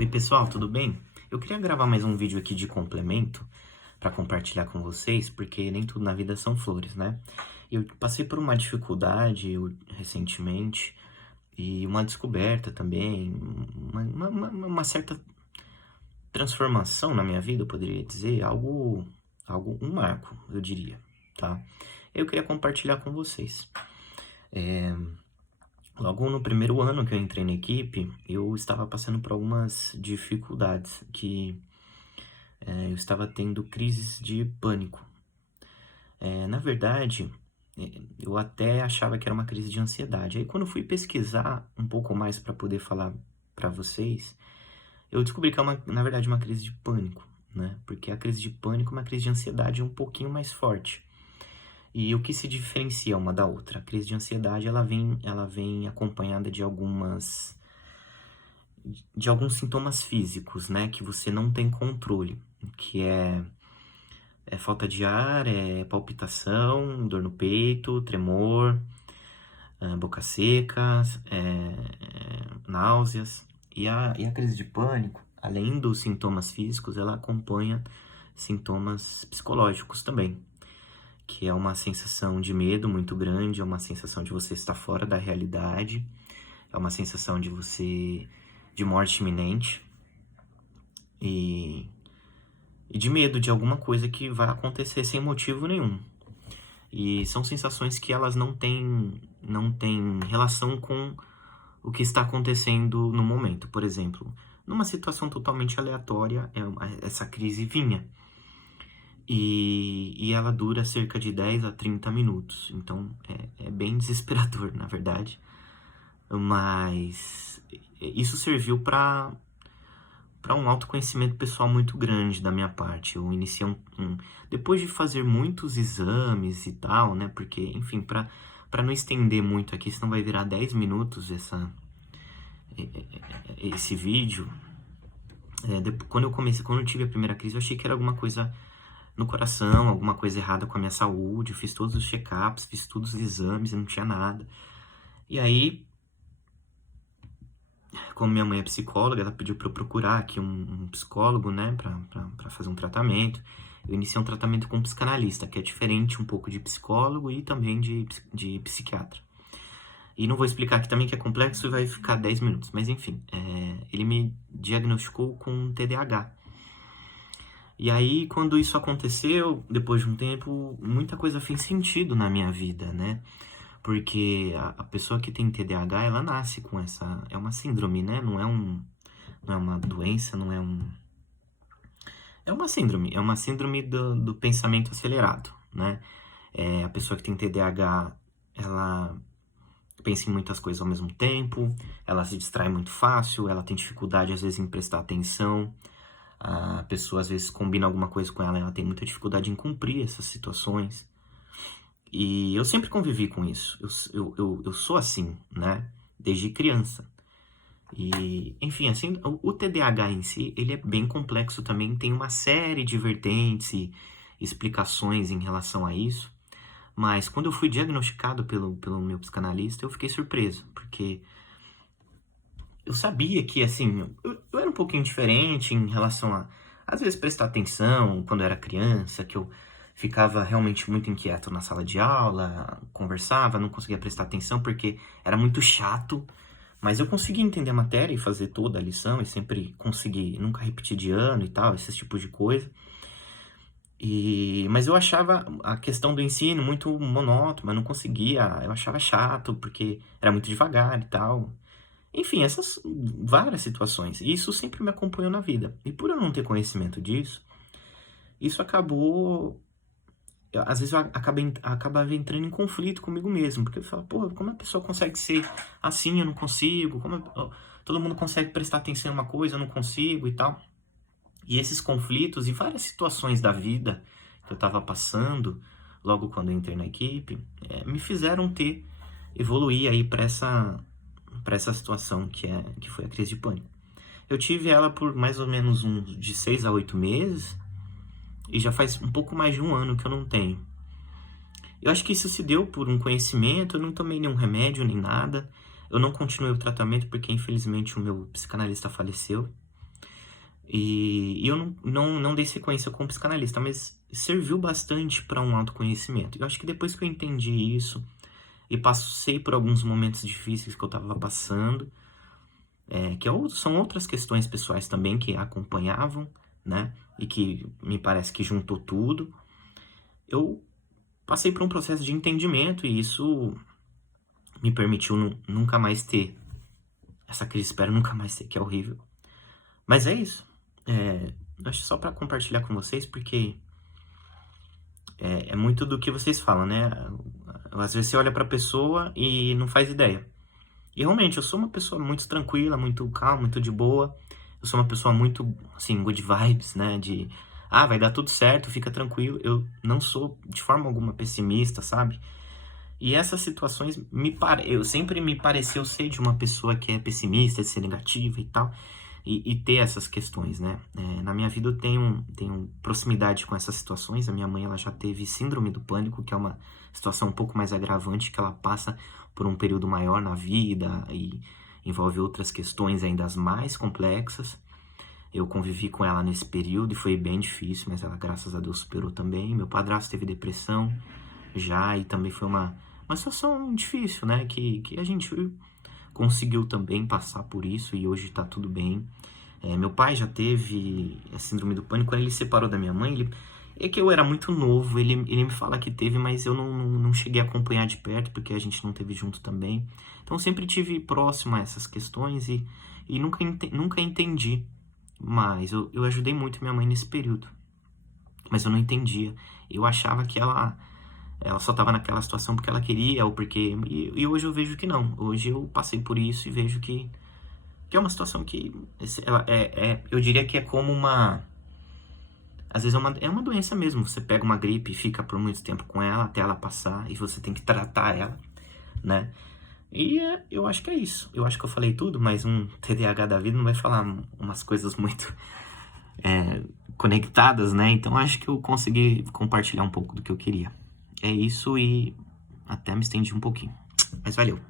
Oi pessoal, tudo bem? Eu queria gravar mais um vídeo aqui de complemento para compartilhar com vocês, porque nem tudo na vida são flores, né? Eu passei por uma dificuldade recentemente e uma descoberta também, uma certa transformação na minha vida, eu poderia dizer, um marco, eu diria, tá? Eu queria compartilhar com vocês. Logo no primeiro ano que eu entrei na equipe, eu estava passando por algumas dificuldades eu estava tendo crises de pânico. Na verdade, eu até achava que era uma crise de ansiedade. Aí quando eu fui pesquisar um pouco mais para poder falar para vocês, eu descobri que é na verdade uma crise de pânico, né? Porque a crise de pânico é uma crise de ansiedade um pouquinho mais forte. E o que se diferencia uma da outra? A crise de ansiedade, ela vem acompanhada de alguns sintomas físicos, né, que você não tem controle, que é falta de ar, é palpitação, dor no peito, tremor, boca seca, náuseas. E a crise de pânico, além dos sintomas físicos, ela acompanha sintomas psicológicos também, que é uma sensação de medo muito grande, é uma sensação de você estar fora da realidade, é uma sensação de morte iminente e de medo de alguma coisa que vai acontecer sem motivo nenhum. E são sensações que elas não têm relação com o que está acontecendo no momento. Por exemplo, numa situação totalmente aleatória, essa crise vinha. E ela dura cerca de 10 a 30 minutos. Então, é bem desesperador, na verdade. Mas isso serviu para um autoconhecimento pessoal muito grande da minha parte. Eu iniciei depois de fazer muitos exames e tal, né? Porque, enfim, para não estender muito aqui, senão vai virar 10 minutos esse vídeo. Quando eu tive a primeira crise, eu achei que era alguma coisa no coração, alguma coisa errada com a minha saúde. Eu fiz todos os check-ups, fiz todos os exames e não tinha nada. E aí, como minha mãe é psicóloga, ela pediu para eu procurar aqui um psicólogo, né, para fazer um tratamento. Eu iniciei um tratamento com um psicanalista, que é diferente um pouco de psicólogo e também de psiquiatra. E não vou explicar aqui também, que é complexo e vai ficar 10 minutos. Mas enfim, ele me diagnosticou com TDAH. E aí, quando isso aconteceu, depois de um tempo, muita coisa fez sentido na minha vida, né? Porque a pessoa que tem TDAH, ela nasce com essa... É uma síndrome, né? Não é uma doença, não é um... É uma síndrome do pensamento acelerado, né? A pessoa que tem TDAH, ela pensa em muitas coisas ao mesmo tempo, ela se distrai muito fácil, ela tem dificuldade, às vezes, em prestar atenção. A pessoa, às vezes, combina alguma coisa com ela, ela tem muita dificuldade em cumprir essas situações. E eu sempre convivi com isso. Eu sou assim, né? Desde criança. E, enfim, assim, o TDAH em si, ele é bem complexo também. Tem uma série de vertentes e explicações em relação a isso. Mas quando eu fui diagnosticado pelo meu psicanalista, eu fiquei surpreso. Porque eu sabia que, assim, eu era um pouquinho diferente em relação a, às vezes, prestar atenção quando eu era criança, que eu ficava realmente muito inquieto na sala de aula, conversava, não conseguia prestar atenção porque era muito chato, mas eu conseguia entender a matéria e fazer toda a lição e sempre consegui, nunca repetir de ano e tal, esse tipo de coisa. Mas eu achava a questão do ensino muito monótona, não conseguia, eu achava chato porque era muito devagar e tal. Enfim, essas várias situações. E isso sempre me acompanhou na vida. E por eu não ter conhecimento disso, isso acabou... Às vezes eu acabava entrando em conflito comigo mesmo. Porque eu falo, pô, como a pessoa consegue ser assim, eu não consigo? Todo mundo consegue prestar atenção em uma coisa, eu não consigo e tal. E esses conflitos e várias situações da vida que eu estava passando, logo quando eu entrei na equipe, me fizeram evoluir aí para essa situação que foi a crise de pânico. Eu tive ela por mais ou menos de 6 a 8 meses, e já faz um pouco mais de um ano que eu não tenho. Eu acho que isso se deu por um conhecimento, eu não tomei nenhum remédio nem nada, eu não continuei o tratamento porque infelizmente o meu psicanalista faleceu, E eu não dei sequência com o psicanalista, mas serviu bastante para um autoconhecimento. Eu acho que depois que eu entendi isso e passei por alguns momentos difíceis que eu estava passando, são outras questões pessoais também que acompanhavam, né? E que me parece que juntou tudo. Eu passei por um processo de entendimento e isso me permitiu nunca mais ter essa crise, espero nunca mais ter, que é horrível. Mas é isso. Acho só para compartilhar com vocês, porque é muito do que vocês falam, né? Às vezes você olha pra pessoa e não faz ideia. E realmente, eu sou uma pessoa muito tranquila, muito calma, muito de boa. Eu sou uma pessoa muito, assim, good vibes, né? Vai dar tudo certo, fica tranquilo. Eu não sou de forma alguma pessimista, sabe? E essas situações eu sempre me pareceu ser de uma pessoa que é pessimista, de ser negativa e tal, e ter essas questões, né? Na minha vida eu tenho proximidade com essas situações. A minha mãe, ela já teve síndrome do pânico, que é uma situação um pouco mais agravante, que ela passa por um período maior na vida e envolve outras questões ainda as mais complexas. Eu convivi com ela nesse período e foi bem difícil, mas ela, graças a Deus, superou também. Meu padrasto teve depressão já e também foi uma situação difícil, né? Que a gente conseguiu também passar por isso e hoje tá tudo bem. Meu pai já teve a síndrome do pânico. Quando ele se separou da minha mãe, é que eu era muito novo, ele me fala que teve, mas eu não cheguei a acompanhar de perto, porque a gente não teve junto também. Então eu sempre tive próximo a essas questões e nunca entendi. Mas eu ajudei muito minha mãe nesse período. Mas eu não entendia. Eu achava que ela só estava naquela situação porque ela queria, ou porque... E hoje eu vejo que não. Hoje eu passei por isso e vejo que é uma situação que... eu diria que é como uma... Às vezes é uma doença mesmo. Você pega uma gripe e fica por muito tempo com ela, até ela passar, e você tem que tratar ela, né? E eu acho que é isso. Eu acho que eu falei tudo, mas um TDAH da vida não vai falar umas coisas muito conectadas, né? Então acho que eu consegui compartilhar um pouco do que eu queria. É isso e até me estendi um pouquinho. Mas valeu.